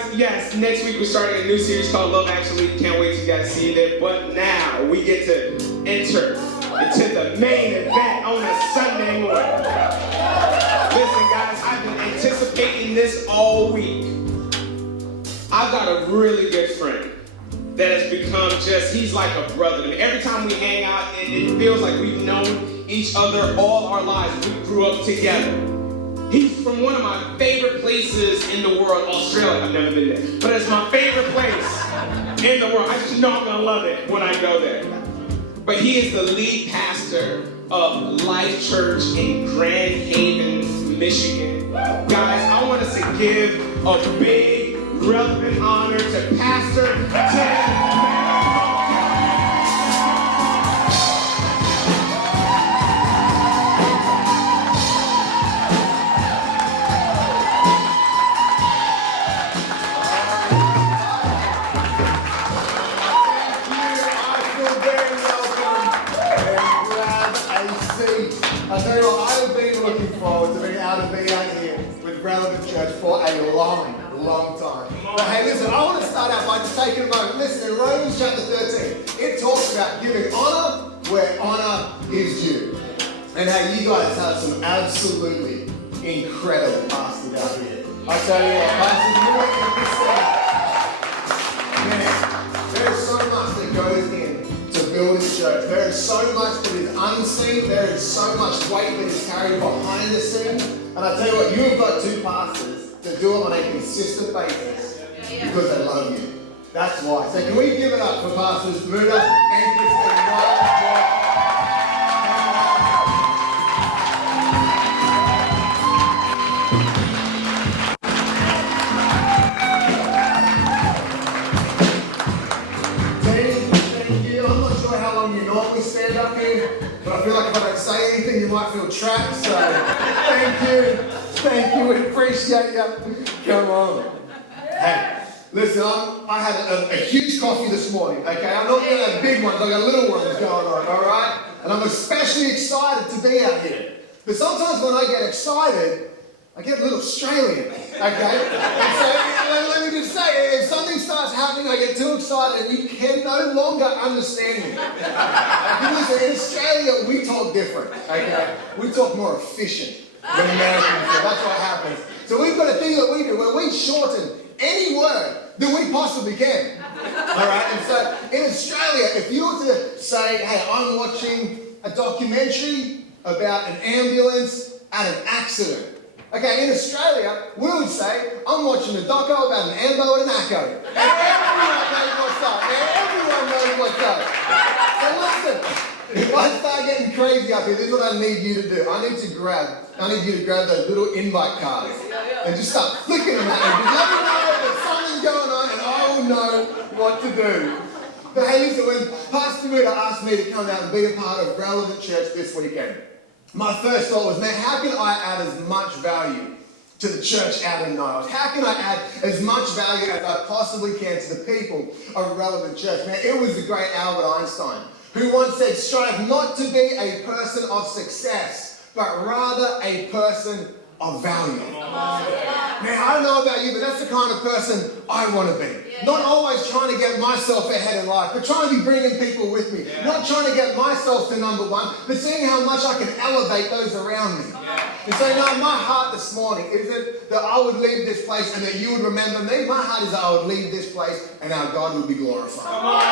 guys, yes, next week we're starting a new series called Love Actually. Can't wait till you guys see it. But now we get to enter into the main event on a Sunday morning. Listen, guys, I've been anticipating this all week. I've got a really good friend that has become he's like a brother to me. Every time we hang out, it feels like we've known each other all our lives. We grew up together. He's from one of my favorite places in the world, Australia. I've never been there, but it's my favorite place in the world. I just know I'm gonna love it when I go there. But he is the lead pastor of LINC Church in Grand Haven, Michigan. Guys, I want us to give a big, relevant honor to Pastor Tim. I tell you what, I've been looking forward to being able to be out here with Relevant Church for a long time. But hey, listen, I want to start out by just taking a moment. Listen, in Romans chapter 13, it talks about giving honor where honor is due. And hey, you guys have some absolutely incredible pastors out here. I tell you what, pastors, you know, man, there is so much that goes in building church. There is so much that is unseen. There is so much weight that is carried behind the scene. And I tell you what, you have got two pastors that do it on a consistent basis because they love you. That's why. So can we give it up for Pastors Muta and Christine? Stand up here, but I feel like if I don't say anything, you might feel trapped. So thank you, we appreciate you. Come on. Hey, listen, I had a huge coffee this morning. Okay, I'm not going to have big ones. I got little ones going on. All right, and I'm especially excited to be out here. But sometimes when I get excited, I get a little Australian, okay? And so let me just say, if something starts happening, I get too excited and you can no longer understand me. Listen, in Australia, we talk different, okay? We talk more efficient than Americans do. That's what happens. So we've got a thing that we do where we shorten any word that we possibly can. All right? And so in Australia, if you were to say, hey, I'm watching a documentary about an ambulance at an accident. Okay, in Australia, we would say, I'm watching a doco about an ambo and an acco. And everyone knows what's up. Everyone knows what's up. So listen, if I start getting crazy up here, this is what I need you to do. I need you to grab those little invite cards and just start flicking them at me. Just let me know that something's going on and I will know what to do. But hey, listen, when Pastor Muta asked me to come out and be a part of Relevant Church this weekend, my first thought was, man, how can I add as much value to the church out in Niles? How can I add as much value as I possibly can to the people of Relevant Church? Man, it was the great Albert Einstein who once said, strive not to be a person of success, but rather a person of value. Man, I don't know about you, but that's the kind of person I want to be. Not always trying to get myself ahead in life, but trying to be bringing people with me. Not trying to get myself to number one, but seeing how much I can elevate those around me. And so, my heart this morning is that I would leave this place and that you would remember me. My heart is that I would leave this place and our God would be glorified. My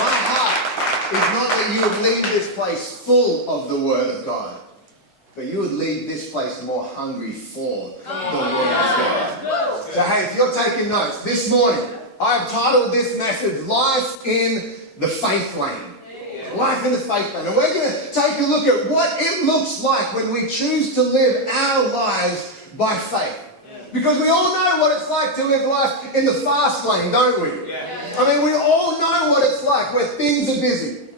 heart is not that you would leave this place full of the Word of God, but you would leave this place more hungry for the Word of God. So hey, if you're taking notes, this morning, I've titled this message, Life in the Faith Lane. Life in the Faith Lane. And we're going to take a look at what it looks like when we choose to live our lives by faith. Because we all know what it's like to live life in the fast lane, don't we? I mean, we all know what it's like where things are busy.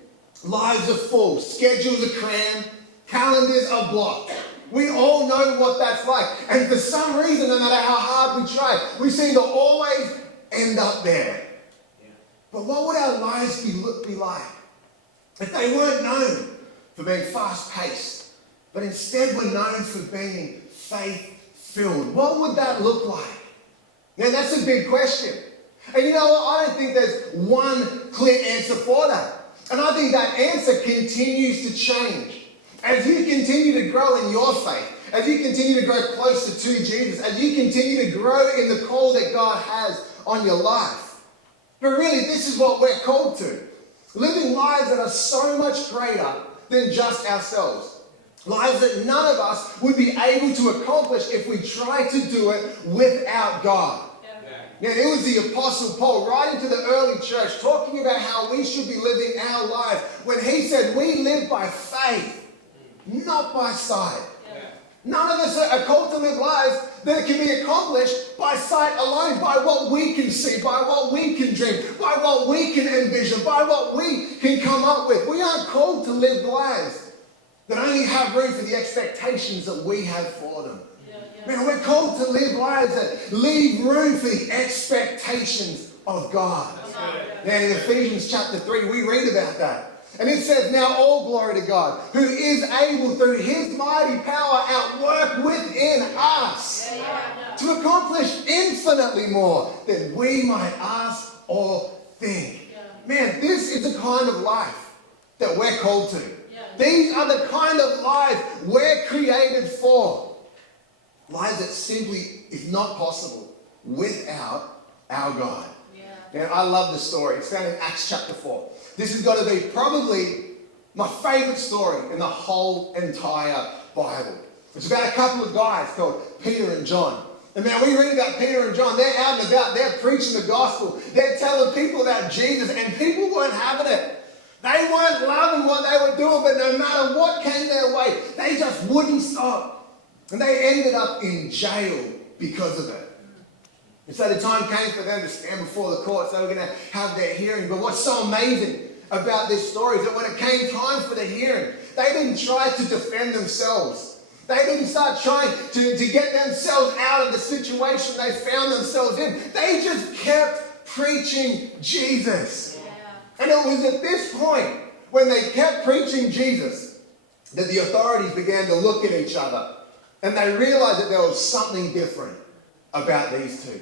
Lives are full. Schedules are crammed. Calendars are blocked. We all know what that's like. And for some reason, no matter how hard we try, we seem to always end up there. But what would our lives be like if they weren't known for being fast-paced, but instead were known for being faith filled? What would that look like? Now, that's a big question. And you know what? I don't think there's one clear answer for that. And I think that answer continues to change. As you continue to grow in your faith, as you continue to grow closer to Jesus, as you continue to grow in the call that God has on your life. But really, this is what we're called to. Living lives that are so much greater than just ourselves. Lives that none of us would be able to accomplish if we tried to do it without God. Now, it was the Apostle Paul writing to the early church, talking about how we should be living our lives, when he said we live by faith, not by sight. None of us are called to live lives that can be accomplished by sight alone, by what we can see, by what we can dream, by what we can envision, by what we can come up with. We aren't called to live lives that only have room for the expectations that we have for them. Man, we're called to live lives that leave room for the expectations of God. Now, in Ephesians chapter 3, we read about that. And it says, now all glory to God, who is able through his mighty power at work within us to accomplish infinitely more than we might ask or think. Man, this is the kind of life that we're called to. These are the kind of lives we're created for. Lives that simply is not possible without our God. Now, I love the story. It's found in Acts chapter 4. This has got to be probably my favourite story in the whole entire Bible. It's about a couple of guys called Peter and John. And now we read about Peter and John. They're out and about. They're preaching the gospel. They're telling people about Jesus. And people weren't having it. They weren't loving what they were doing. But no matter what came their way, they just wouldn't stop. And they ended up in jail because of it. And so the time came for them to stand before the courts. They were going to have their hearing. But what's so amazing about this story is that when it came time for the hearing, they didn't try to defend themselves. They didn't start trying to get themselves out of the situation they found themselves in. They just kept preaching Jesus. And it was at this point, when they kept preaching Jesus, that the authorities began to look at each other. And they realized that there was something different about these two.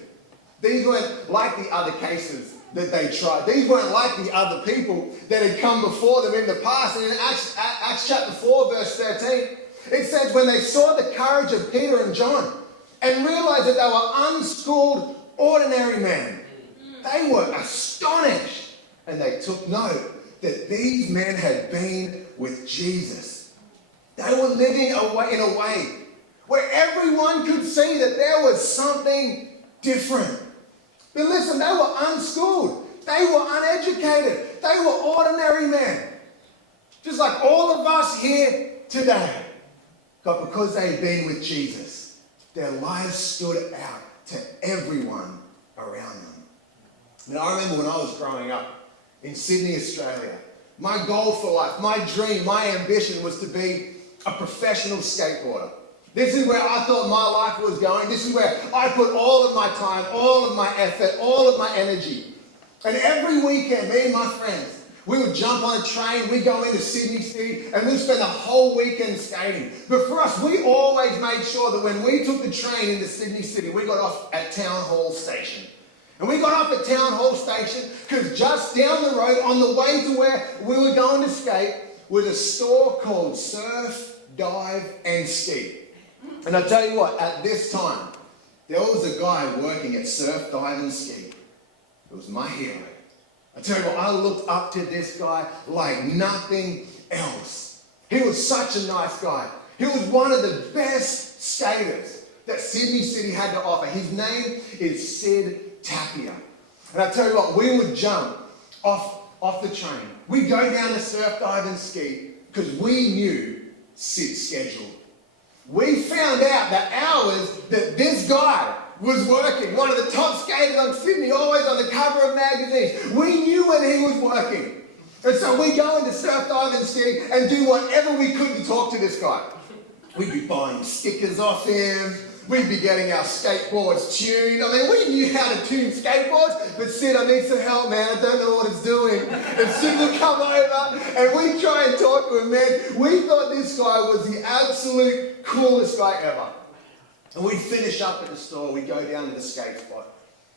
These weren't like the other cases that they tried. These weren't like the other people that had come before them in the past. And in Acts chapter 4, verse 13, it says, when they saw the courage of Peter and John and realized that they were unschooled, ordinary men, they were astonished. And they took note that these men had been with Jesus. They were living in a way where everyone could see that there was something different. But listen, they were unschooled. They were uneducated. They were ordinary men. Just like all of us here today. But because they had been with Jesus, their lives stood out to everyone around them. Now, I remember when I was growing up in Sydney, Australia, my goal for life, my dream, my ambition was to be a professional skateboarder. This is where I thought my life was going. This is where I put all of my time, all of my effort, all of my energy. And every weekend, me and my friends, we would jump on a train, we'd go into Sydney City, and we'd spend the whole weekend skating. But for us, we always made sure that when we took the train into Sydney City, we got off at Town Hall Station. And we got off at Town Hall Station because just down the road, on the way to where we were going to skate, was a store called Surf, Dive and Ski. And I tell you what, at this time, there was a guy working at Surf, Dive and Ski. It was my hero. I tell you what, I looked up to this guy like nothing else. He was such a nice guy. He was one of the best skaters that Sydney City had to offer. His name is Sid Tapia. And I tell you what, we would jump off the train. We'd go down to Surf, Dive and Ski because we knew Sid's schedule. We found out the hours that this guy was working, one of the top skaters on Sydney, always on the cover of magazines. We knew when he was working. And so we go into Surf, Dive and Ski and do whatever we could to talk to this guy. We'd be buying stickers off him. We'd be getting our skateboards tuned. I mean, we knew how to tune skateboards, but Sid, I need some help, man. I don't know what it's doing. And Sid would come over and we'd try and talk to him, man. We thought this guy was the absolute coolest guy ever. And we'd finish up at the store, we'd go down to the skate spot.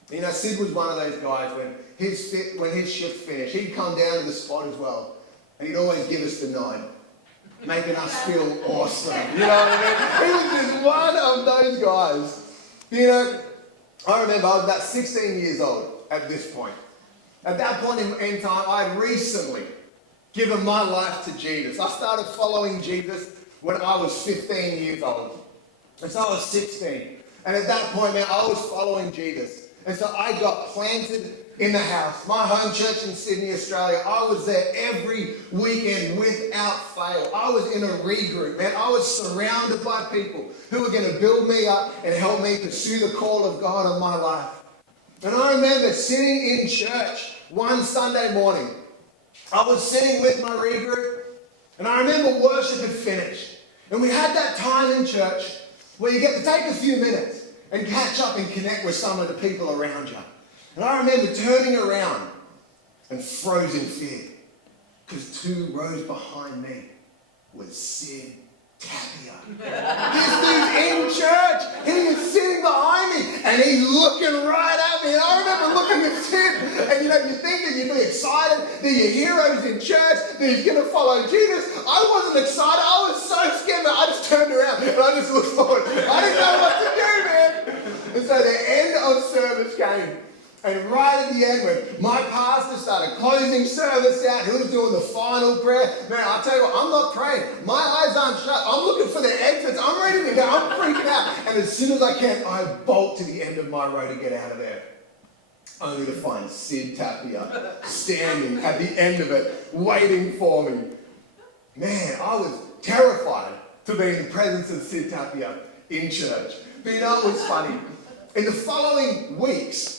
You know, Sid was one of those guys when his shift finished, he'd come down to the spot as well. And he'd always give us the nod, making us feel awesome. You know what I mean? He was just one of those guys. You know, I remember I was about 16 years old at this point. At that point in time, I had recently given my life to Jesus. I started following Jesus when I was 15 years old. And so I was 16. And at that point, man, I was following Jesus. And so I got planted in the house. My home church in Sydney, Australia. I was there every weekend without fail. I was in a regroup, man. I was surrounded by people who were going to build me up and help me pursue the call of God on my life. And I remember sitting in church one Sunday morning. I was sitting with my regroup, and I remember worship had finished. And we had that time in church where you get to take a few minutes and catch up and connect with some of the people around you. And I remember turning around and frozen fear, because 2 rows behind me was Sid Tapia. This dude's in church. He was sitting behind me and he's looking right at me. And I remember looking at Sid, and you know, you think that you'd be excited that your hero's in church, that he's going to follow Jesus. I wasn't excited. I was so scared that I just turned around and I just looked forward. I didn't know what to do, man. And so the end of service came. And right at the end, when my pastor started closing service out, he was doing the final prayer. Man, I'll tell you what, I'm not praying. My eyes aren't shut. I'm looking for the exits. I'm ready to go. I'm freaking out. And as soon as I can, I bolt to the end of my row to get out of there. Only to find Sid Tapia standing at the end of it, waiting for me. Man, I was terrified to be in the presence of Sid Tapia in church. But you know what was funny? In the following weeks,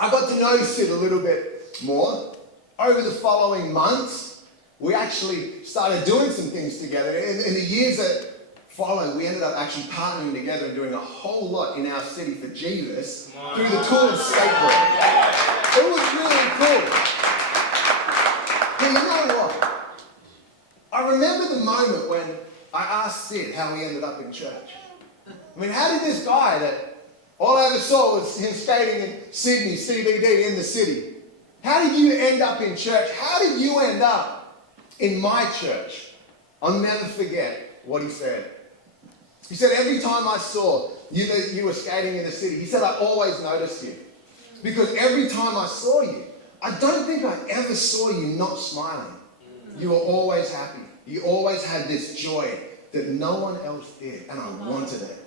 I got to know Sid a little bit more. Over the following months, we actually started doing some things together. In the years that followed, we ended up actually partnering together and doing a whole lot in our city for Jesus through the tool of skateboarding. It was really cool. But you know what? I remember the moment when I asked Sid how he ended up in church. I mean, how did this guy that all I ever saw was him skating in Sydney, CBD, in the city. How did you end up in church? How did you end up in my church? I'll never forget what he said. He said, every time I saw you were skating in the city, he said, I always noticed you. Because every time I saw you, I don't think I ever saw you not smiling. You were always happy. You always had this joy that no one else did, and I wanted it.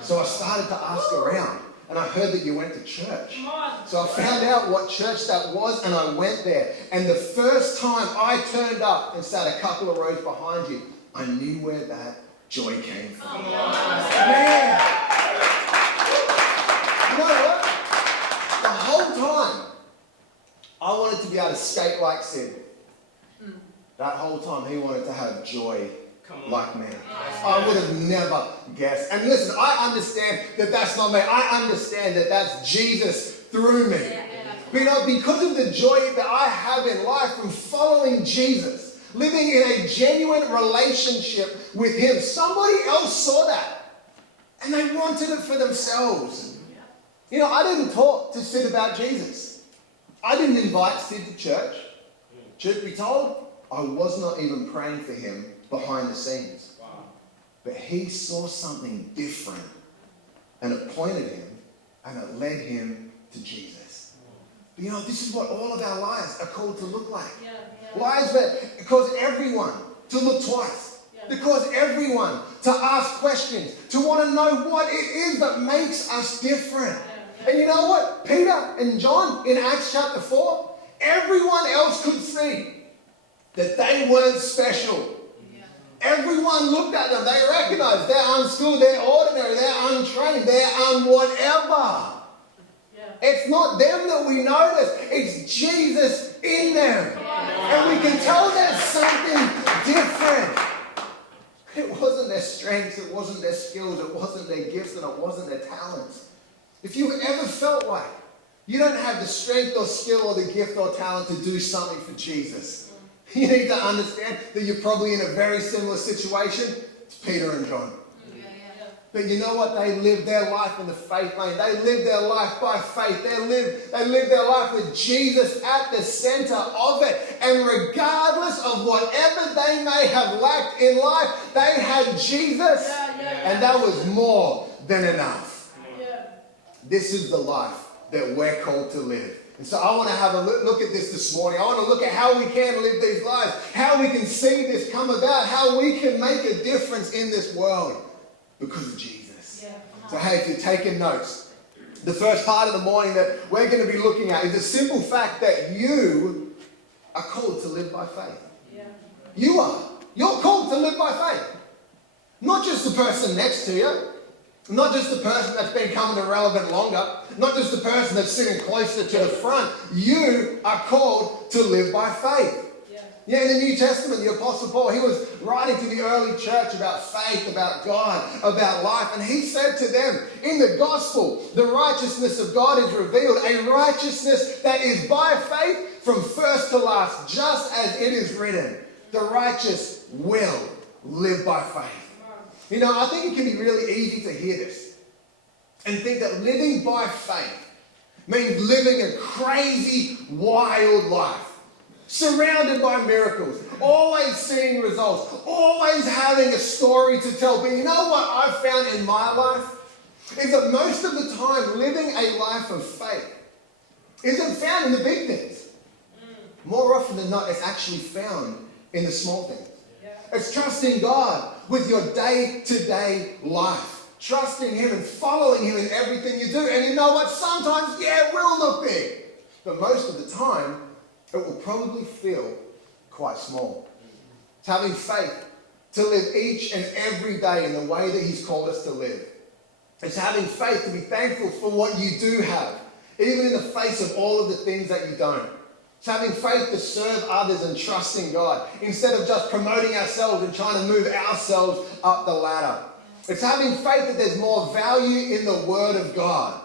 So I started to ask around, and I heard that you went to church. So I found out what church that was, and I went there. And the first time I turned up and sat a couple of rows behind you, I knew where that joy came from. Man! You know what? The whole time, I wanted to be able to skate like Sid. That whole time, he wanted to have joy like me. I would have never guessed. And listen, I understand that that's not me. I understand that that's Jesus through me. But you know, because of the joy that I have in life from following Jesus, living in a genuine relationship with him, somebody else saw that. And they wanted it for themselves. You know, I didn't talk to Sid about Jesus. I didn't invite Sid to church. Truth be told, I was not even praying for him behind the scenes. Wow. But he saw something different, and it pointed him, and it led him to Jesus. But you know, this is what all of our lives are called to look like. Lives that cause everyone to look twice. They cause everyone to ask questions, to want to know what it is that makes us different. And you know what? Peter and John in Acts chapter 4, everyone else could see that they weren't special. Everyone looked at them. They recognized they're unschooled, they're ordinary, they're untrained, they're whatever. It's not them that we notice. It's Jesus in them. And we can tell there's something different. It wasn't their strengths, it wasn't their skills, it wasn't their gifts, and it wasn't their talents. If you've ever felt like you don't have the strength or skill or the gift or talent to do something for Jesus, you need to understand that you're probably in a very similar situation to Peter and John. But you know what? They lived their life in the faith lane. They lived their life by faith. They lived their life with Jesus at the center of it. And regardless of whatever they may have lacked in life, they had Jesus. And that was more than enough. This is the life that we're called to live. And so I want to have a look at this morning. I want to look at how we can live these lives, how we can see this come about, how we can make a difference in this world. Because of Jesus. So hey, if you're taking notes, the first part of the morning that we're going to be looking at is the simple fact that you are called to live by faith. You are. You're called to live by faith. Not just the person next to you. Not just the person that's been coming irrelevant longer. Not just the person that's sitting closer to the front. You are called to live by faith. Yeah, in the New Testament, the Apostle Paul, he was writing to the early church about faith, about God, about life. And he said to them, in the gospel, the righteousness of God is revealed, a righteousness that is by faith from first to last, just as it is written. The righteous will live by faith. You know, I think it can be really easy to hear this and think that living by faith means living a crazy, wild life. Surrounded by miracles, always seeing results, always having a story to tell. But you know what I've found in my life? Is that most of the time living a life of faith isn't found in the big things. More often than not, it's actually found in the small things. It's trusting God with your day-to-day life. Trusting Him and following Him in everything you do. And you know what? Sometimes, it will look big. But most of the time, it will probably feel quite small. It's having faith to live each and every day in the way that He's called us to live. It's having faith to be thankful for what you do have, even in the face of all of the things that you don't. It's having faith to serve others and trusting God, instead of just promoting ourselves and trying to move ourselves up the ladder. It's having faith that there's more value in the Word of God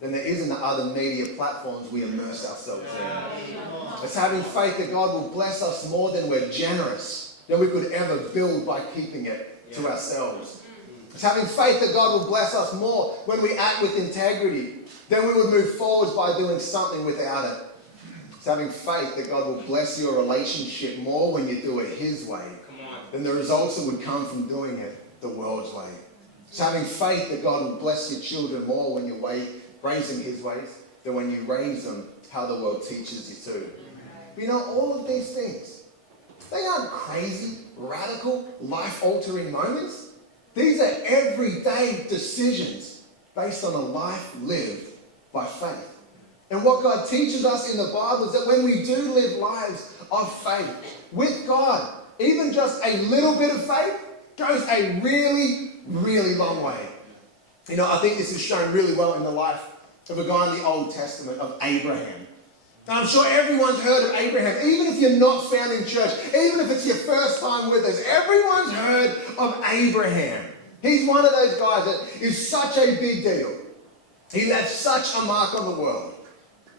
than there is in the other media platforms we immerse ourselves in. It's having faith that God will bless us more than we're generous, than we could ever build by keeping it to ourselves. It's having faith that God will bless us more when we act with integrity than we would move forwards by doing something without it. It's having faith that God will bless your relationship more when you do it His way than the results that would come from doing it the world's way. It's having faith that God will bless your children more when you raising His ways than when you raise them how the world teaches you to. But you know, all of these things, they aren't crazy, radical, life-altering moments. These are everyday decisions based on a life lived by faith. And what God teaches us in the Bible is that when we do live lives of faith with God, even just a little bit of faith goes a really, really long way. You know, I think this is shown really well in the life of a guy in the Old Testament, of Abraham. Now, I'm sure everyone's heard of Abraham, even if you're not found in church, even if it's your first time with us, everyone's heard of Abraham. He's one of those guys that is such a big deal. He left such a mark on the world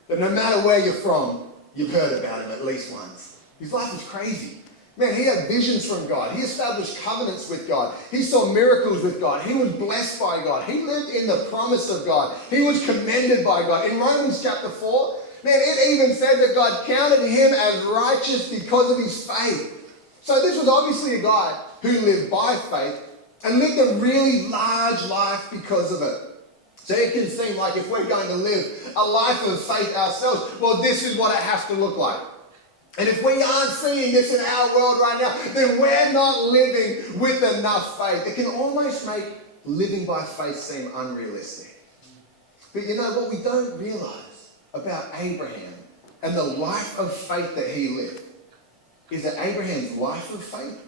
that no matter where you're from, you've heard about him at least once. His life was crazy. Man, he had visions from God. He established covenants with God. He saw miracles with God. He was blessed by God. He lived in the promise of God. He was commended by God. In Romans chapter 4, man, it even said that God counted him as righteous because of his faith. So this was obviously a guy who lived by faith and lived a really large life because of it. So it can seem like if we're going to live a life of faith ourselves, well, this is what it has to look like. And if we aren't seeing this in our world right now, then we're not living with enough faith. It can almost make living by faith seem unrealistic. But you know what we don't realize about Abraham and the life of faith that he lived is that Abraham's life of faith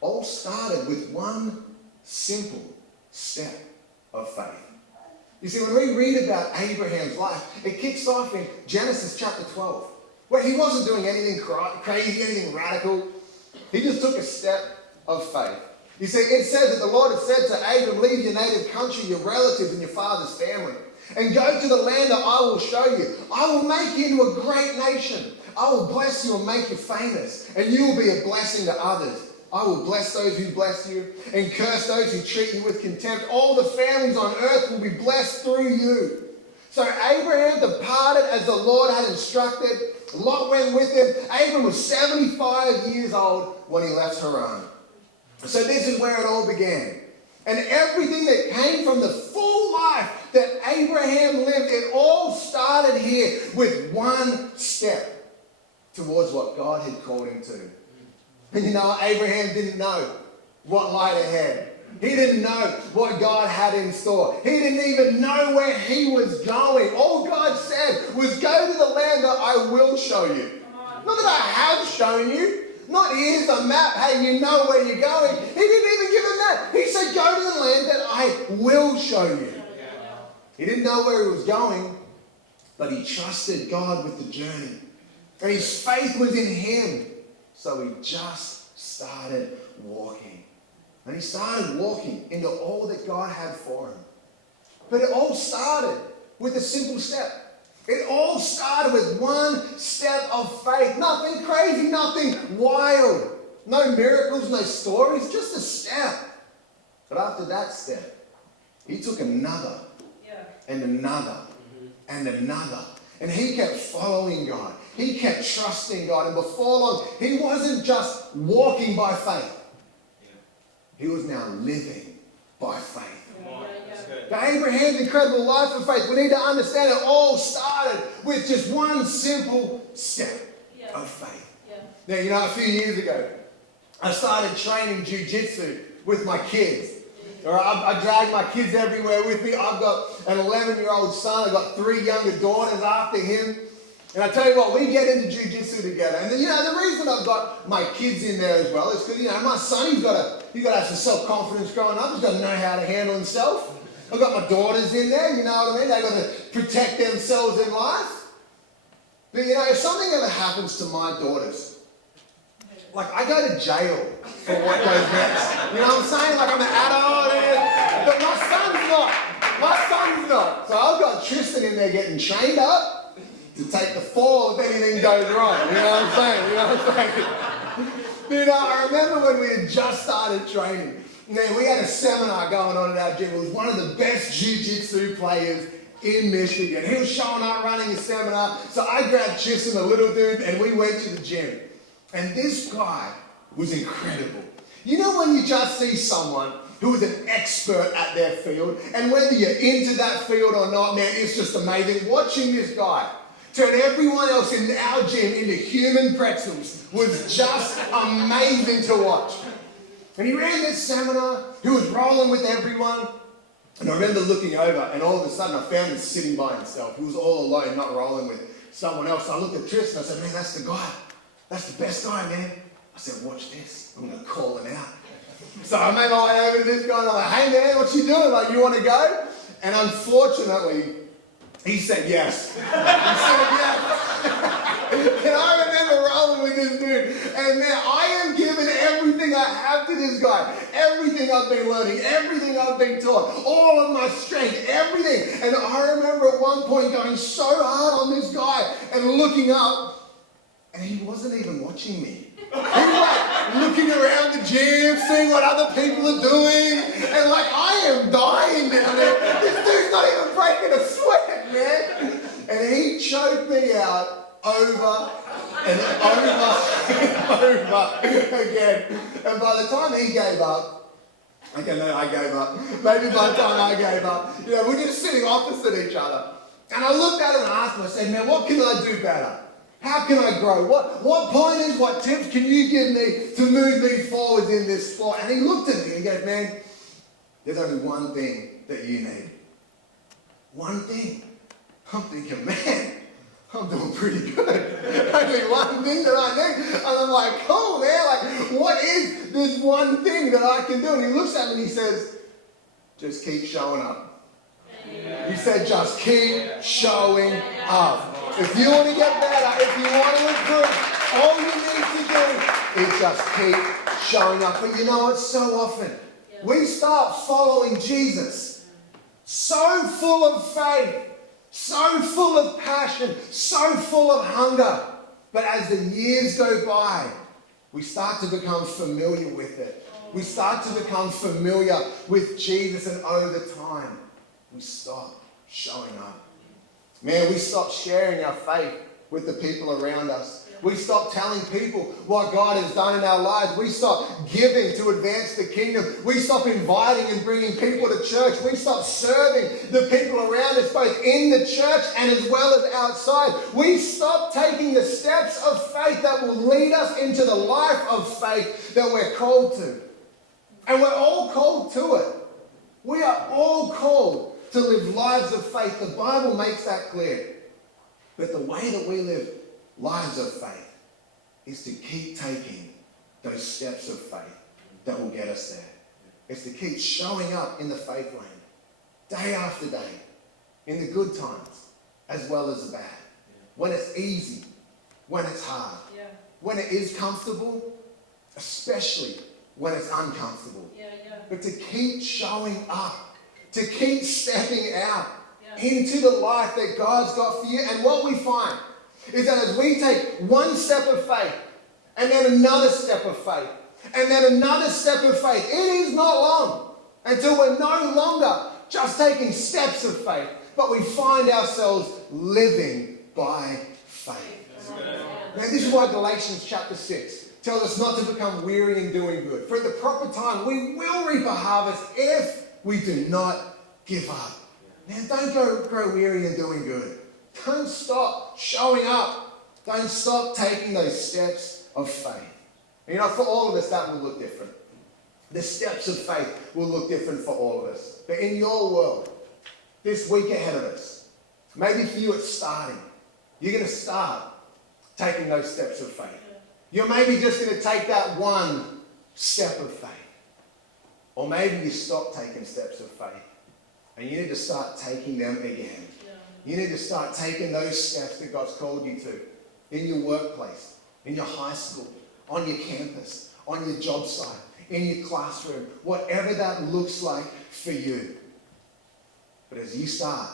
all started with one simple step of faith. You see, when we read about Abraham's life, it kicks off in Genesis chapter 12. Where he wasn't doing anything crazy, anything radical. He just took a step of faith. You see, it says that the Lord had said to Abram, leave your native country, your relatives, and your father's family, and go to the land that I will show you. I will make you into a great nation. I will bless you and make you famous, and you will be a blessing to others. I will bless those who bless you and curse those who treat you with contempt. All the families on earth will be blessed through you. So Abraham departed as the Lord had instructed. Lot went with him. Abram was 75 years old when he left Haran. So this is where it all began. And everything that came from the full life that Abraham lived, it all started here with one step towards what God had called him to. And you know, Abraham didn't know what lied ahead. He didn't know what God had in store. He didn't even know where he was going. All God said was, go to the land that I will show you. Not that I have shown you. Not here's a map, hey, you know where you're going. He didn't even give him that. He said, go to the land that I will show you. He didn't know where he was going, but he trusted God with the journey. And his faith was in him. So he just started walking. And he started walking into all that God had for him. But it all started with a simple step. It all started with one step of faith. Nothing crazy, nothing wild. No miracles, no stories, just a step. But after that step, he took another and another and another. And he kept following God. He kept trusting God. And before long, he wasn't just walking by faith. He was now living by faith. The Abraham's incredible life of faith, we need to understand it all started with just one simple step of faith. Now, you know, a few years ago, I started training jiu-jitsu with my kids. I drag my kids everywhere with me. I've got an 11-year-old son. I've got 3 younger daughters after him. And I tell you what, we get into jiu-jitsu together. And then, you know, the reason I've got my kids in there as well is because, you know, my son, he's got to have some self-confidence growing up. He's got to know how to handle himself. I've got my daughters in there, you know what I mean? They've got to protect themselves in life. But, you know, if something ever happens to my daughters, like, I go to jail for what goes next. You know what I'm saying? Like, I'm an adult, but my son's not. My son's not. So I've got Tristan in there getting trained up to take the fall if anything goes wrong. You know what I'm saying? You know what I'm saying? You know, I remember when we had just started training. Man, we had a seminar going on at our gym. It was one of the best jiu-jitsu players in Michigan. He was showing up running a seminar. So I grabbed Tristan, the little dude, and we went to the gym. And this guy was incredible. You know when you just see someone who is an expert at their field, and whether you're into that field or not, man, it's just amazing. Watching this guy turn everyone else in our gym into human pretzels was just amazing to watch. And he ran this seminar, he was rolling with everyone. And I remember looking over, and all of a sudden I found him sitting by himself. He was all alone, not rolling with someone else. I looked at Tristan, I said, man, that's the guy. That's the best guy, man. I said, watch this. I'm going to call him out. So I made my way over to this guy, and I'm like, hey, man, what you doing? Like, you want to go? And unfortunately, he said yes. He said yes. And I remember rolling with this dude. And man, I am giving everything I have to this guy. Everything I've been learning. Everything I've been taught. All of my strength. Everything. And I remember at one point going so hard on this guy and looking up. And he wasn't even watching me. He was like looking around the gym, seeing what other people are doing. And like, I am dying down there. This dude's not even breaking a sweat, man. And he choked me out over and over and over again. And by the time he gave up, I gave up. Maybe by the time I gave up, you know, we're just sitting opposite each other. And I looked at him and asked him, I said, man, what can I do better? How can I grow? What pointers, what tips can you give me to move me forward in this sport? And he looked at me and he goes, man, there's only one thing that you need. One thing. I'm thinking, man, I'm doing pretty good. Only one thing that I need. And I'm like, cool, man. Like, what is this one thing that I can do? And he looks at me and he says, just keep showing up. He said, just keep showing up. If you want to get better, if you want to improve, all you need to do is just keep showing up. But you know what? So often we start following Jesus, so full of faith, so full of passion, so full of hunger. But as the years go by, We start to become familiar with it. We start to become familiar with Jesus, and over time, we stop showing up. Man, we stop sharing our faith with the people around us. We stop telling people what God has done in our lives. We stop giving to advance the kingdom. We stop inviting and bringing people to church. We stop serving the people around us, both in the church and as well as outside. We stop taking the steps of faith that will lead us into the life of faith that we're called to. And we're all called to it. We are all called to live lives of faith. The Bible makes that clear. But the way that we live lives of faith is to keep taking those steps of faith that will get us there. It's to keep showing up in the faith lane day after day, in the good times as well as the bad. When it's easy, when it's hard, when it is comfortable, especially when it's uncomfortable. But to keep showing up, to keep stepping out into the life that God's got for you. And what we find is that as we take one step of faith, and then another step of faith, and then another step of faith, it is not long until we're no longer just taking steps of faith, but we find ourselves living by faith. Now, this is why Galatians chapter 6 tells us not to become weary in doing good. For at the proper time, we will reap a harvest if we do not give up. Man, don't grow weary in doing good. Don't stop showing up. Don't stop taking those steps of faith. And for all of us, that will look different. The steps of faith will look different for all of us. But in your world, this week ahead of us, maybe for you it's starting. You're going to start taking those steps of faith. You're maybe just going to take that one step of faith. Or maybe you stop taking steps of faith. And you need to start taking them again. You need to start taking those steps that God's called you to in your workplace, in your high school, on your campus, on your job site, in your classroom, whatever that looks like for you. But as you start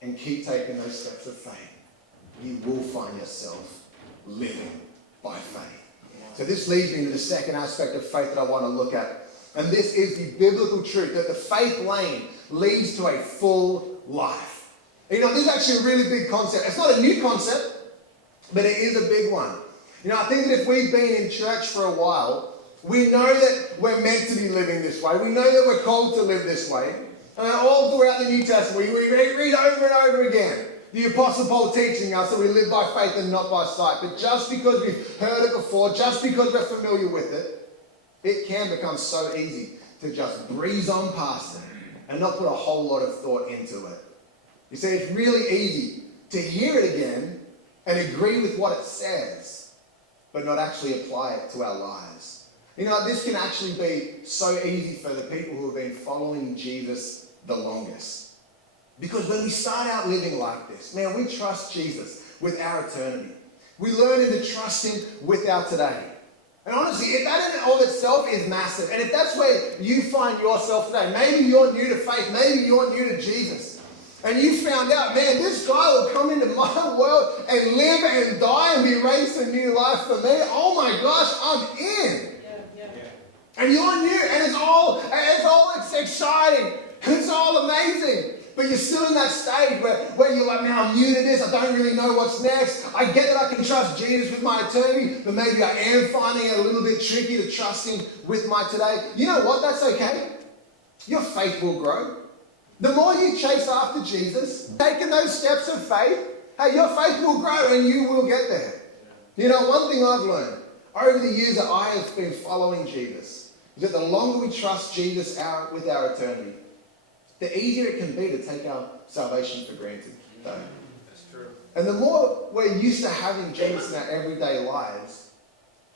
and keep taking those steps of faith, you will find yourself living by faith. So this leads me to the second aspect of faith that I want to look at. And this is the biblical truth that the faith lane leads to a full life. This is actually a really big concept. It's not a new concept, but it is a big one. I think that if we've been in church for a while, we know that we're meant to be living this way. We know that we're called to live this way. And all throughout the New Testament, we read over and over again the Apostle Paul teaching us that we live by faith and not by sight. But just because we've heard it before, just because we're familiar with it, it can become so easy to just breeze on past it and not put a whole lot of thought into it. You see, it's really easy to hear it again and agree with what it says, but not actually apply it to our lives. This can actually be so easy for the people who have been following Jesus the longest. Because when we start out living like this, man, we trust Jesus with our eternity. We learn to trust him with our today. And honestly, if that in and of itself is massive, and if that's where you find yourself today, maybe you're new to faith, maybe you're new to Jesus, and you found out, man, this guy will come into my world and live and die and be raised to new life for me. Oh my gosh, I'm in. Yeah. And you're new, and it's all exciting. It's all amazing. But you're still in that stage where you're like, man, I'm new to this. I don't really know what's next. I get that I can trust Jesus with my eternity, but maybe I am finding it a little bit tricky to trust him with my today. You know what? That's okay. Your faith will grow. The more you chase after Jesus, taking those steps of faith, hey, your faith will grow and you will get there. One thing I've learned over the years that I have been following Jesus is that the longer we trust Jesus with our eternity, the easier it can be to take our salvation for granted. That's true. And the more we're used to having Jesus in our everyday lives,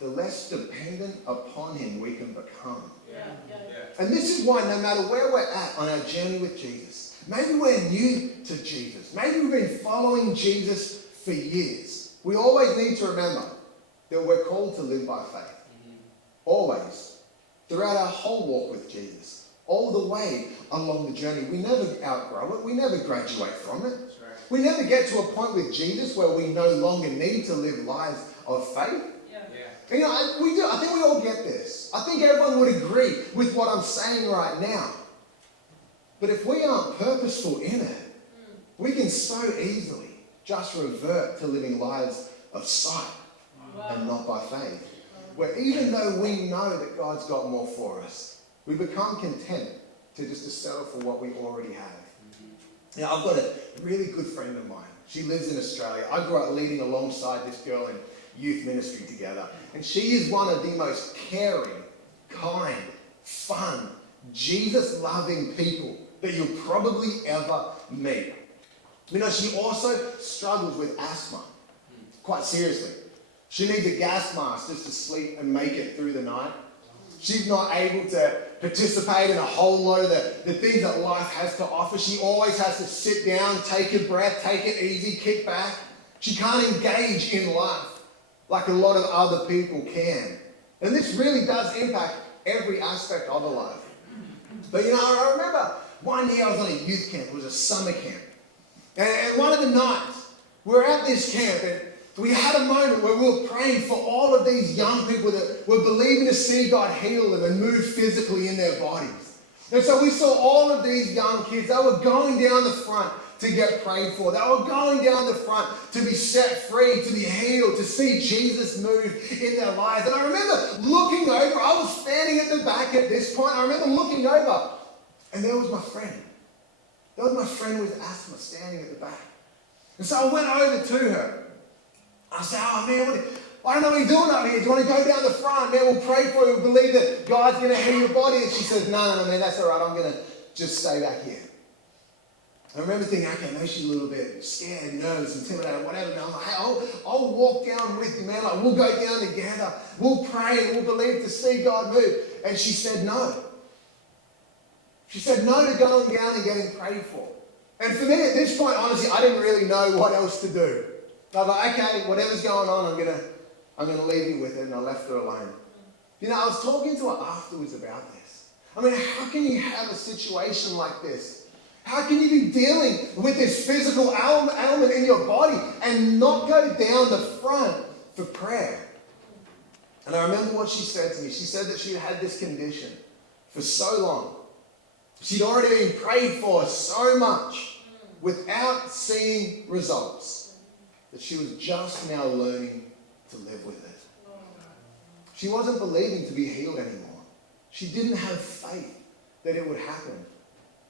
the less dependent upon him we can become. And this is why no matter where we're at on our journey with Jesus, maybe we're new to Jesus, maybe we've been following Jesus for years, we always need to remember that we're called to live by faith. Always. Throughout our whole walk with Jesus. All the way along the journey. We never outgrow it. We never graduate from it. Right. We never get to a point with Jesus where we no longer need to live lives of faith. And I think we all get this. I think everyone would agree with what I'm saying right now. But if we aren't purposeful in it, we can so easily just revert to living lives of sight and not by faith. Where even though we know that God's got more for us, we become content to settle for what we already have. Now, I've got a really good friend of mine. She lives in Australia. I grew up leading alongside this girl in youth ministry together. And she is one of the most caring, kind, fun, Jesus-loving people that you'll probably ever meet. She also struggles with asthma, quite seriously. She needs a gas mask just to sleep and make it through the night. She's not able to participate in a whole lot of the things that life has to offer. She always has to sit down, take a breath, take it easy, kick back. She can't engage in life like a lot of other people can. And this really does impact every aspect of her life. But I remember one year I was on a youth camp. It was a summer camp. And one of the nights, we were at this camp and we had a moment where we were praying for all of these young people that were believing to see God heal them and move physically in their bodies. And so we saw all of these young kids. They were going down the front to get prayed for. They were going down the front to be set free, to be healed, to see Jesus move in their lives. And I remember looking over. I was standing at the back at this point. I remember looking over, and there was my friend. There was my friend with asthma standing at the back. And so I went over to her. I said, "Oh man, I don't know what you're doing up here. Do you want to go down the front? Man, we'll pray for you. We'll believe that God's going to heal your body." And she says, No, man, that's all right. I'm going to just stay back here. I remember thinking, okay, maybe she's a little bit scared, nervous, intimidated, whatever. And I'm like, hey, I'll walk down with you, man. Like, we'll go down together. We'll pray and we'll believe to see God move. And she said no. She said no to going down and getting prayed for. And for me, at this point, honestly, I didn't really know what else to do. I was like, okay, whatever's going on, I'm gonna leave you with it. And I left her alone. I was talking to her afterwards about this. I mean, how can you have a situation like this? How can you be dealing with this physical ailment in your body and not go down the front for prayer? And I remember what she said to me. She said that she had this condition for so long. She'd already been prayed for so much without seeing results that she was just now learning to live with it. She wasn't believing to be healed anymore. She didn't have faith that it would happen.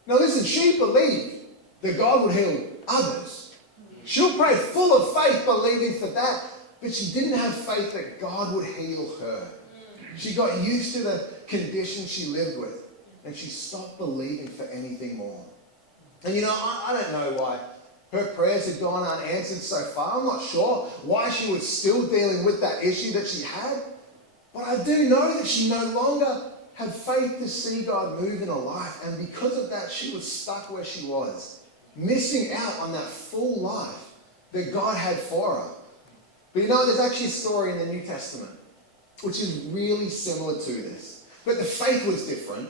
Now listen, she believed that God would heal others. She'll pray full of faith, believing for that, but she didn't have faith that God would heal her. She got used to the condition she lived with, and she stopped believing for anything more. And I don't know why her prayers had gone unanswered so far. I'm not sure why she was still dealing with that issue that she had, but I do know that she no longer had faith to see God move in her life. And because of that, she was stuck where she was, missing out on that full life that God had for her. But there's actually a story in the New Testament which is really similar to this. But the faith was different,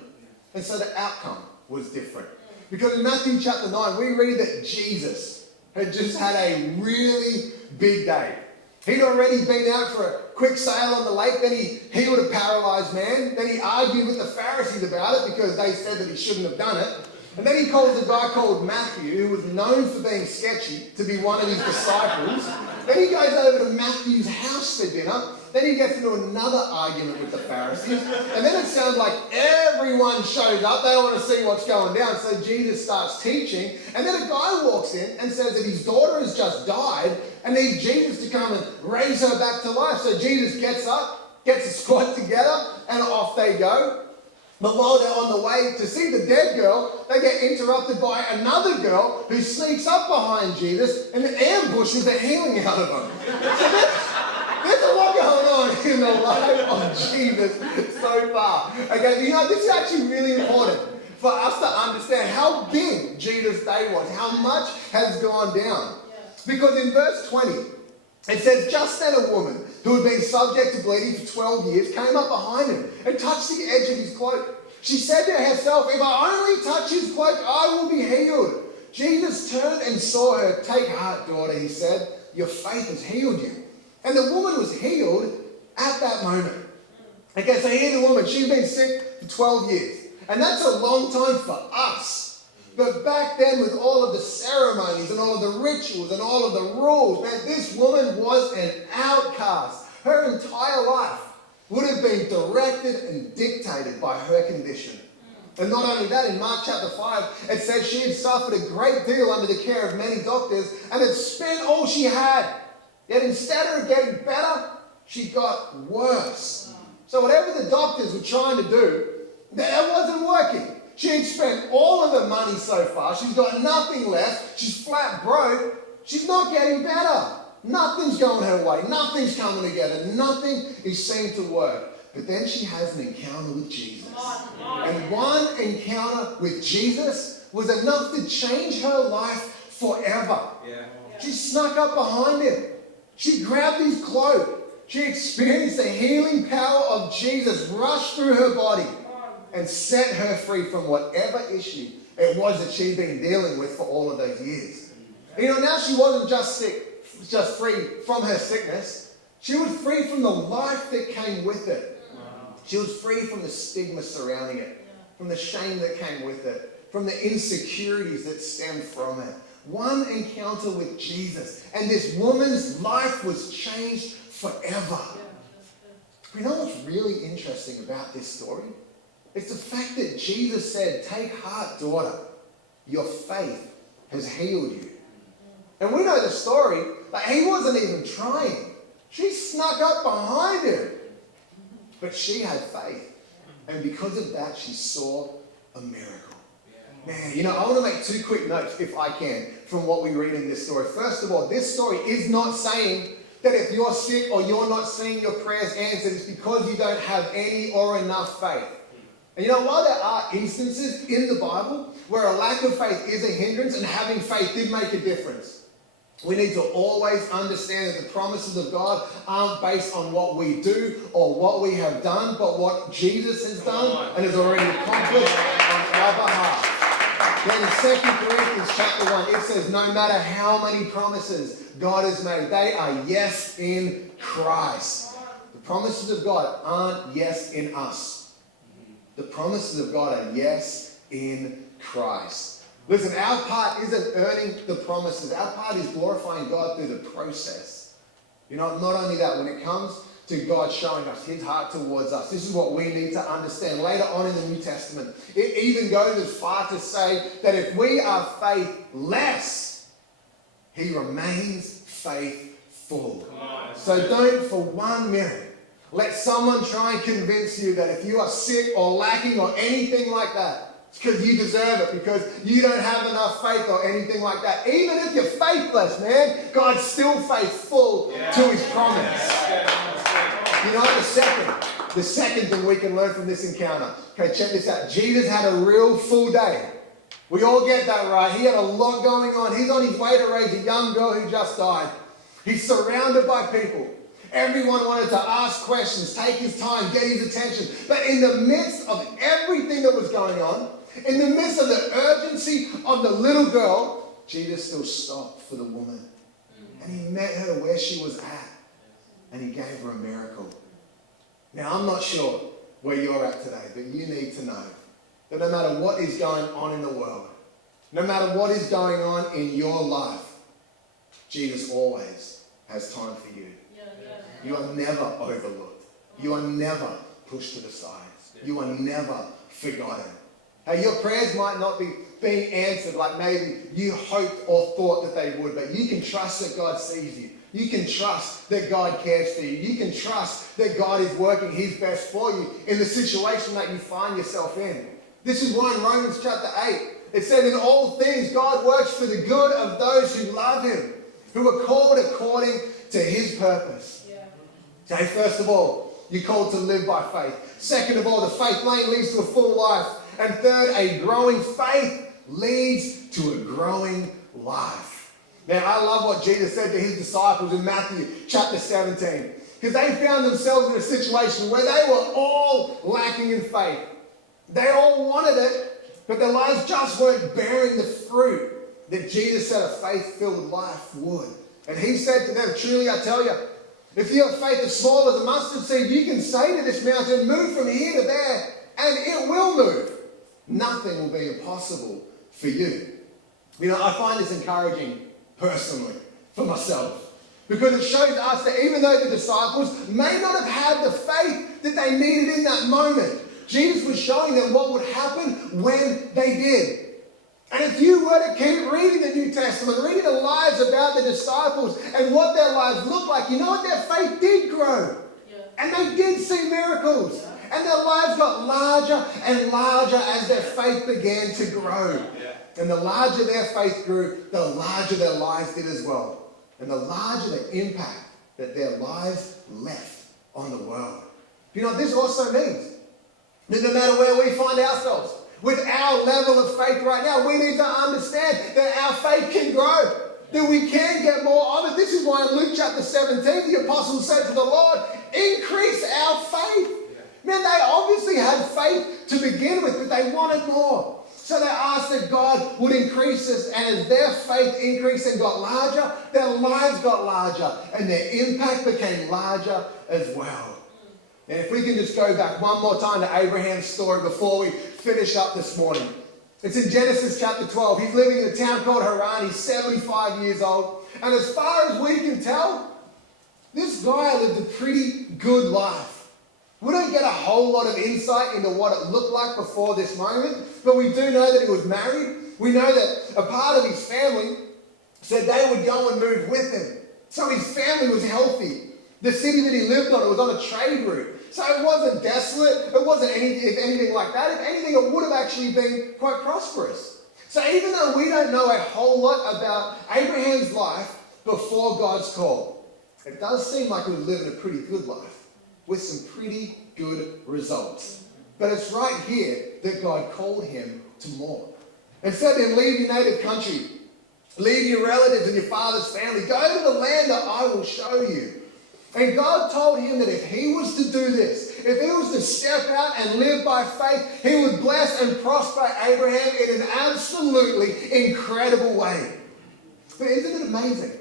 and so the outcome was different. Because in Matthew chapter 9, we read that Jesus had just had a really big day. He'd already been out for a quick sail on the lake. Then he healed a paralyzed man. Then he argued with the Pharisees about it because they said that he shouldn't have done it. And then he calls a guy called Matthew, who was known for being sketchy, to be one of his disciples. Then he goes over to Matthew's house for dinner. Then he gets into another argument with the Pharisees. And then it sounds like everyone shows up. They want to see what's going down. So Jesus starts teaching. And then a guy walks in and says that his daughter has just died and needs Jesus to come and raise her back to life. So Jesus gets up, gets a squad together, and off they go. But while they're on the way to see the dead girl, they get interrupted by another girl who sneaks up behind Jesus and ambushes the healing out of him. So there's a lot going on in the life of Jesus so far. Okay, this is actually really important for us to understand how big Jesus' day was, how much has gone down. Because in verse 20, it says, just then a woman who had been subject to bleeding for 12 years came up behind him and touched the edge of his cloak. She said to herself, if I only touch his cloak, I will be healed. Jesus turned and saw her. Take heart, daughter, he said. Your faith has healed you. And the woman was healed at that moment. Okay, so here's a woman. She's been sick for 12 years. And that's a long time for us. But back then, with all of the ceremonies and all of the rituals and all of the rules, man, this woman was an outcast. Her entire life would have been directed and dictated by her condition. And not only that, in Mark chapter 5, it says she had suffered a great deal under the care of many doctors and had spent all she had. Yet instead of getting better, she got worse. So whatever the doctors were trying to do, that wasn't working. She had spent all of her money so far. She's got nothing left. She's flat broke. She's not getting better. Nothing's going her way. Nothing's coming together. Nothing is seen to work. But then she has an encounter with Jesus. And one encounter with Jesus was enough to change her life forever. She snuck up behind him. She grabbed his cloak. She experienced the healing power of Jesus rush through her body and set her free from whatever issue it was that she'd been dealing with for all of those years. You know, now she wasn't just free from her sickness. She was free from the life that came with it. She was free from the stigma surrounding it, from the shame that came with it, from the insecurities that stemmed from it. One encounter with Jesus, and this woman's life was changed forever. You know what's really interesting about this story? It's the fact that Jesus said, "Take heart, daughter, your faith has healed you." And we know the story, like he wasn't even trying. She snuck up behind him. But she had faith. And because of that, she saw a miracle. Man, you know, I want to make two quick notes, if I can, from what we read in this story. First of all, this story is not saying that if you're sick or you're not seeing your prayers answered, it's because you don't have any or enough faith. And you know, while there are instances in the Bible where a lack of faith is a hindrance and having faith did make a difference, we need to always understand that the promises of God aren't based on what we do or what we have done, but what Jesus has done and has already accomplished on our behalf. Then in 2 Corinthians chapter 1, it says, no matter how many promises God has made, they are yes in Christ. The promises of God aren't yes in us. The promises of God are yes in Christ. Listen, our part isn't earning the promises. Our part is glorifying God through the process. You know, not only that, when it comes to God showing us his heart towards us, this is what we need to understand. Later on in the New Testament, it even goes as far to say that if we are faithless, he remains faithful. So don't for 1 minute let someone try and convince you that if you are sick or lacking or anything like that, it's because you deserve it, because you don't have enough faith or anything like that. Even if you're faithless, man, God's still faithful to his promise. You know, the second thing we can learn from this encounter. Okay, check this out. Jesus had a real full day. We all get that, right? He had a lot going on. He's on his way to raise a young girl who just died. He's surrounded by people. Everyone wanted to ask questions, take his time, get his attention. But in the midst of everything that was going on, in the midst of the urgency of the little girl, Jesus still stopped for the woman. And he met her where she was at. And he gave her a miracle. Now, I'm not sure where you're at today, but you need to know that no matter what is going on in the world, no matter what is going on in your life, Jesus always has time for you. You are never overlooked. You are never pushed to the side. You are never forgotten. Hey, your prayers might not be being answered like maybe you hoped or thought that they would, but you can trust that God sees you. You can trust that God cares for you. You can trust that God is working his best for you in the situation that you find yourself in. This is why in Romans chapter 8, it said, in all things God works for the good of those who love him, who are called according to his purpose. Okay, first of all, you're called to live by faith. Second of all, the faith lane leads to a full life. And third, a growing faith leads to a growing life. Now, I love what Jesus said to his disciples in Matthew chapter 17. Because they found themselves in a situation where they were all lacking in faith. They all wanted it, but their lives just weren't bearing the fruit that Jesus said a faith-filled life would. And he said to them, truly I tell you, If you have faith as small as a mustard seed, you can say to this mountain, move from here to there, and it will move. Nothing will be impossible for you. You know, I find this encouraging personally for myself, because it shows us that even though the disciples may not have had the faith that they needed in that moment, Jesus was showing them what would happen when they did. And if you were to keep reading the New Testament, reading the lives about the disciples and what their lives looked like, you know what? Their faith did grow. Yeah. And they did see miracles. Yeah. And their lives got larger and larger as their faith began to grow. Yeah. And the larger their faith grew, the larger their lives did as well. And the larger the impact that their lives left on the world. You know what this also means? That no matter where we find ourselves, with our level of faith right now, we need to understand that our faith can grow, that we can get more of it. This is why in Luke chapter 17, the apostles said to the Lord, increase our faith. Man, they obviously had faith to begin with, but they wanted more. So they asked that God would increase this, and as their faith increased and got larger, their lives got larger, and their impact became larger as well. And if we can just go back one more time to Abraham's story before we finish up this morning. It's in Genesis chapter 12. He's living in a town called Haran. He's 75 years old. And as far as we can tell, this guy lived a pretty good life. We don't get a whole lot of insight into what it looked like before this moment, but we do know that he was married. We know that a part of his family said they would go and move with him. So his family was healthy. The city that he lived on, it was on a trade route. So it wasn't desolate. It wasn't anything like that. If anything, it would have actually been quite prosperous. So even though we don't know a whole lot about Abraham's life before God's call, it does seem like he was living a pretty good life with some pretty good results. But it's right here that God called him to more. And said to him, leave your native country, leave your relatives and your father's family, go to the land that I will show you. And God told him that if he was to do this, if he was to step out and live by faith, he would bless and prosper Abraham in an absolutely incredible way. But isn't it amazing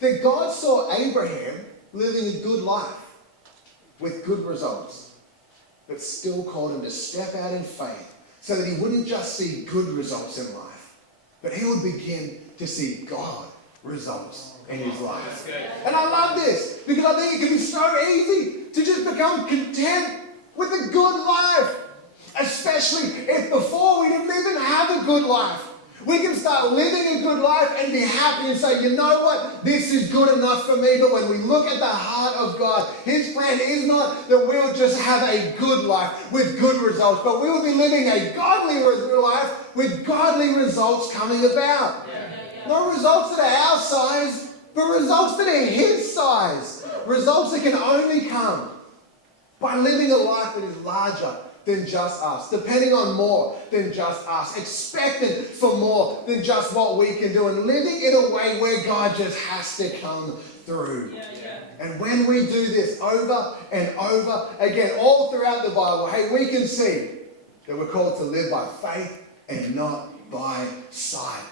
that God saw Abraham living a good life with good results, but still called him to step out in faith so that he wouldn't just see good results in life, but he would begin to see God results in his life. And I love this because I think it can be so easy to just become content with a good life, especially if before we didn't even have a good life. We can start living a good life and be happy and say, you know what, this is good enough for me. But when we look at the heart of God, his plan is not that we'll just have a good life with good results, but we will be living a godly life with godly results coming about. Not results that are our size, but results that are his size. Results that can only come by living a life that is larger than just us, depending on more than just us, expectant for more than just what we can do, and living in a way where God just has to come through. And when we do this over and over again, all throughout the Bible, hey, we can see that we're called to live by faith and not by sight.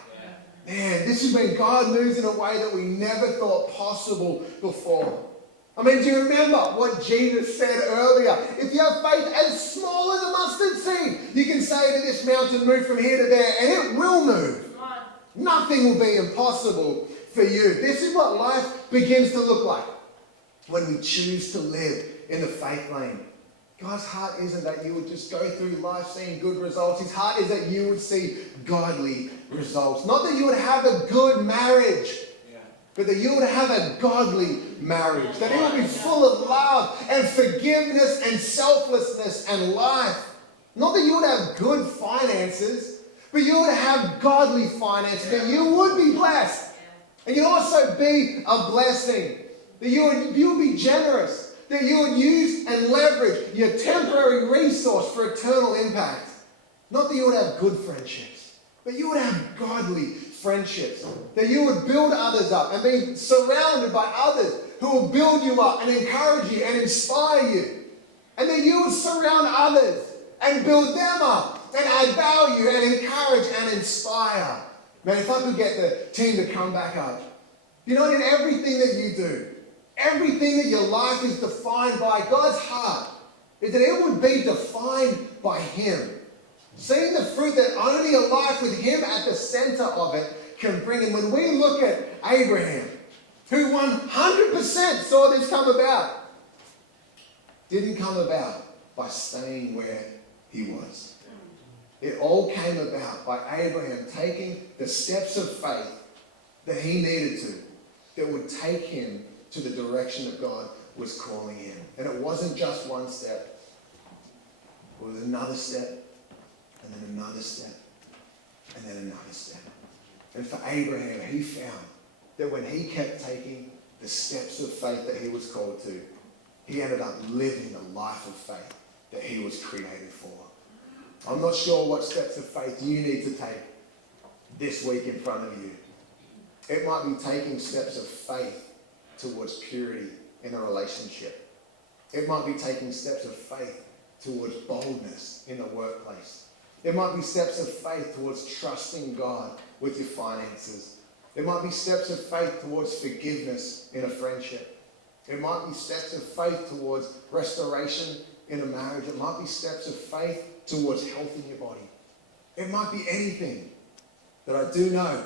Man, this is when God moves in a way that we never thought possible before. I mean, do you remember what Jesus said earlier? If you have faith as small as a mustard seed, you can say to this mountain, move from here to there, and it will move. Nothing will be impossible for you. This is what life begins to look like when we choose to live in the faith lane. God's heart isn't that you would just go through life seeing good results. His heart is that you would see godly results. Not that you would have a good marriage, but that you would have a godly marriage. That it would be full of love and forgiveness and selflessness and life. Not that you would have good finances, but you would have godly finances. That you would be blessed. And you'd also be a blessing. That you would be generous. That you would use and leverage your temporary resource for eternal impact. Not that you would have good friendships, but you would have godly friendships. That you would build others up and be surrounded by others who will build you up and encourage you and inspire you. And that you would surround others and build them up and add value and encourage and inspire. Man, if I could get the team to come back up. You know, in everything that you do, everything that your life is defined by, God's heart is that it would be defined by Him. Seeing the fruit that only a life with Him at the center of it can bring. And when we look at Abraham, who 100% saw this come about, didn't come about by staying where he was. It all came about by Abraham taking the steps of faith that he needed to, that would take him to the direction that God was calling him. And it wasn't just one step. It was another step, and then another step, and then another step. And for Abraham, he found that when he kept taking the steps of faith that he was called to, he ended up living the life of faith that he was created for. I'm not sure what steps of faith you need to take this week in front of you. It might be taking steps of faith towards purity in a relationship. It might be taking steps of faith towards boldness in the workplace. It might be steps of faith towards trusting God with your finances. It might be steps of faith towards forgiveness in a friendship. It might be steps of faith towards restoration in a marriage. It might be steps of faith towards health in your body. It might be anything. But I do know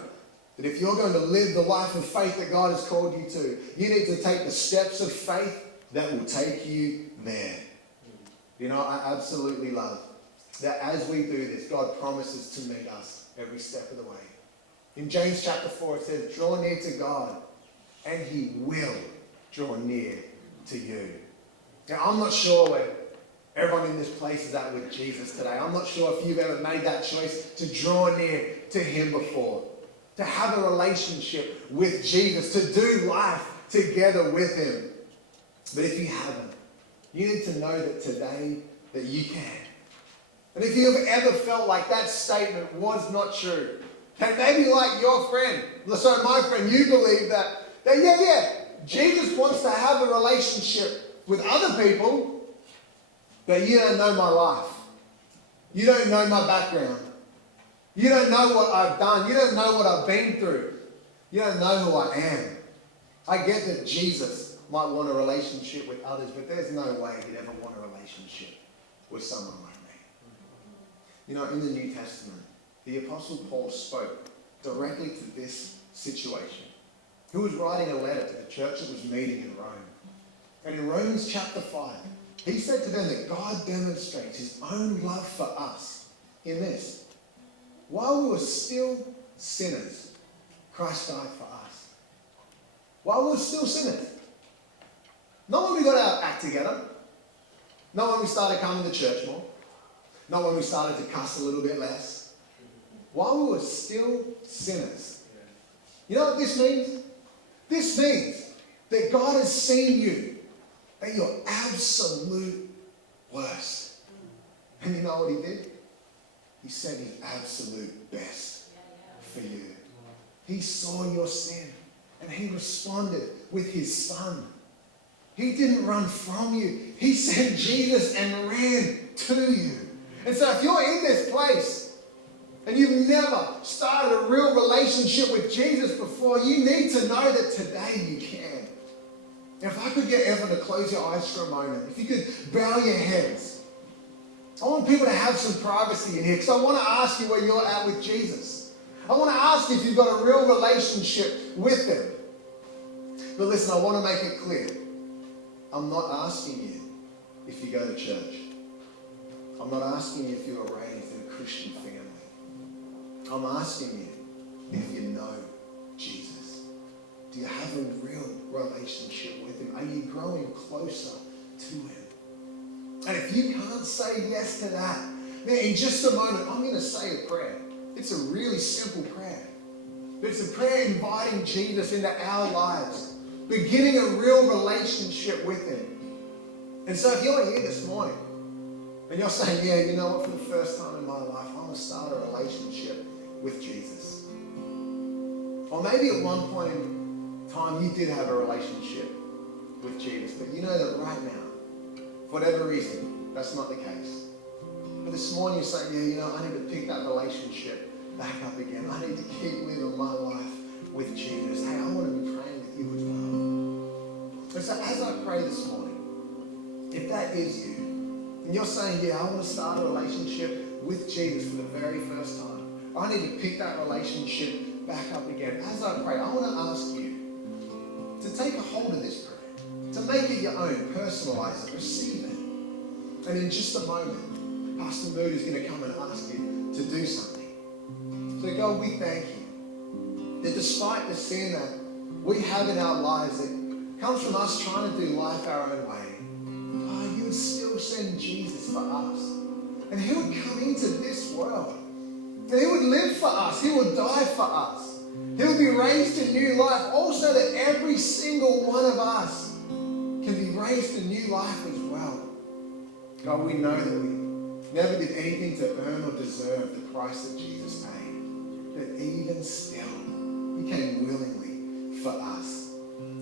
that if you're going to live the life of faith that God has called you to, you need to take the steps of faith that will take you there. You know, I absolutely love that as we do this, God promises to meet us every step of the way. In James chapter 4, it says, draw near to God, and He will draw near to you. Now, I'm not sure where everyone in this place is at with Jesus today. I'm not sure if you've ever made that choice to draw near to Him before, to have a relationship with Jesus, to do life together with Him. But if you haven't, you need to know that today that you can. And if you've ever felt like that statement was not true, and maybe like your friend, so my friend, you believe that Jesus wants to have a relationship with other people, but you don't know my life. You don't know my background. You don't know what I've done. You don't know what I've been through. You don't know who I am. I get that Jesus might want a relationship with others, but there's no way He'd ever want a relationship with someone like me. You know, in the New Testament, the Apostle Paul spoke directly to this situation. He was writing a letter to the church that was meeting in Rome. And in Romans chapter 5, he said to them that God demonstrates His own love for us in this. While we were still sinners, Christ died for us. While we were still sinners. Not when we got our act together. Not when we started coming to church more. Not when we started to cuss a little bit less. While we were still sinners. You know what this means? This means that God has seen you at your absolute worst. And you know what He did? He sent His absolute best for you. He saw your sin and He responded with His Son. He didn't run from you. He sent Jesus and ran to you. And so if you're in this place and you've never started a real relationship with Jesus before, you need to know that today you can. And if I could get everyone to close your eyes for a moment, if you could bow your heads. I want people to have some privacy in here because I want to ask you where you're at with Jesus. I want to ask you if you've got a real relationship with Him. But listen, I want to make it clear. I'm not asking you if you go to church. I'm not asking you if you were raised in a Christian family. I'm asking you if you know Jesus. Do you have a real relationship with Him? Are you growing closer to Him? And if you can't say yes to that, then in just a moment, I'm going to say a prayer. It's a really simple prayer. But it's a prayer inviting Jesus into our lives, beginning a real relationship with Him. And so if you're here this morning, and you're saying, yeah, you know what, for the first time in my life, I want to start a relationship with Jesus. Or maybe at one point in time, you did have a relationship with Jesus, but you know that right now, for whatever reason, that's not the case. But this morning you're saying, yeah, you know, I need to pick that relationship back up again. I need to keep living my life with Jesus. Hey, I want to be praying with you as well. And that is you, and you're saying, yeah, I want to start a relationship with Jesus for the very first time. I need to pick that relationship back up again. As I pray, I want to ask you to take a hold of this prayer, to make it your own, personalize it, receive it. And in just a moment, Pastor Mood is going to come and ask you to do something. So God, we thank you that despite the sin that we have in our lives that comes from us trying to do life our own way, oh, you would still send Jesus for us. And he would come into this world. And he would live for us. He would die for us. He would be raised to new life also that every single one of us can be raised to new life as well. God, we know that we never did anything to earn or deserve the price that Jesus paid. But even still, he came willingly for us.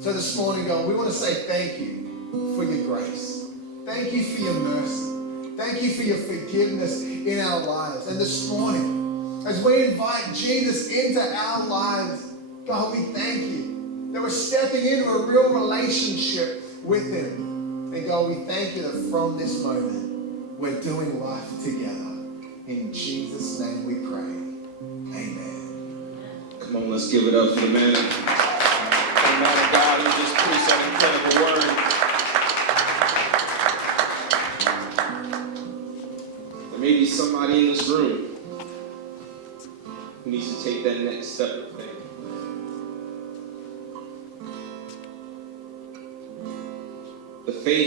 So this morning, God, we want to say thank you for your grace. Thank you for your mercy. Thank you for your forgiveness in our lives. And this morning, as we invite Jesus into our lives, God, we thank you that we're stepping into a real relationship with him. And God, we thank you that from this moment, we're doing life together. In Jesus' name we pray. Amen. Come on, let's give it up for the man. The man of God who just preached that incredible word. There may be somebody in this room who needs to take that next step of faith. The faith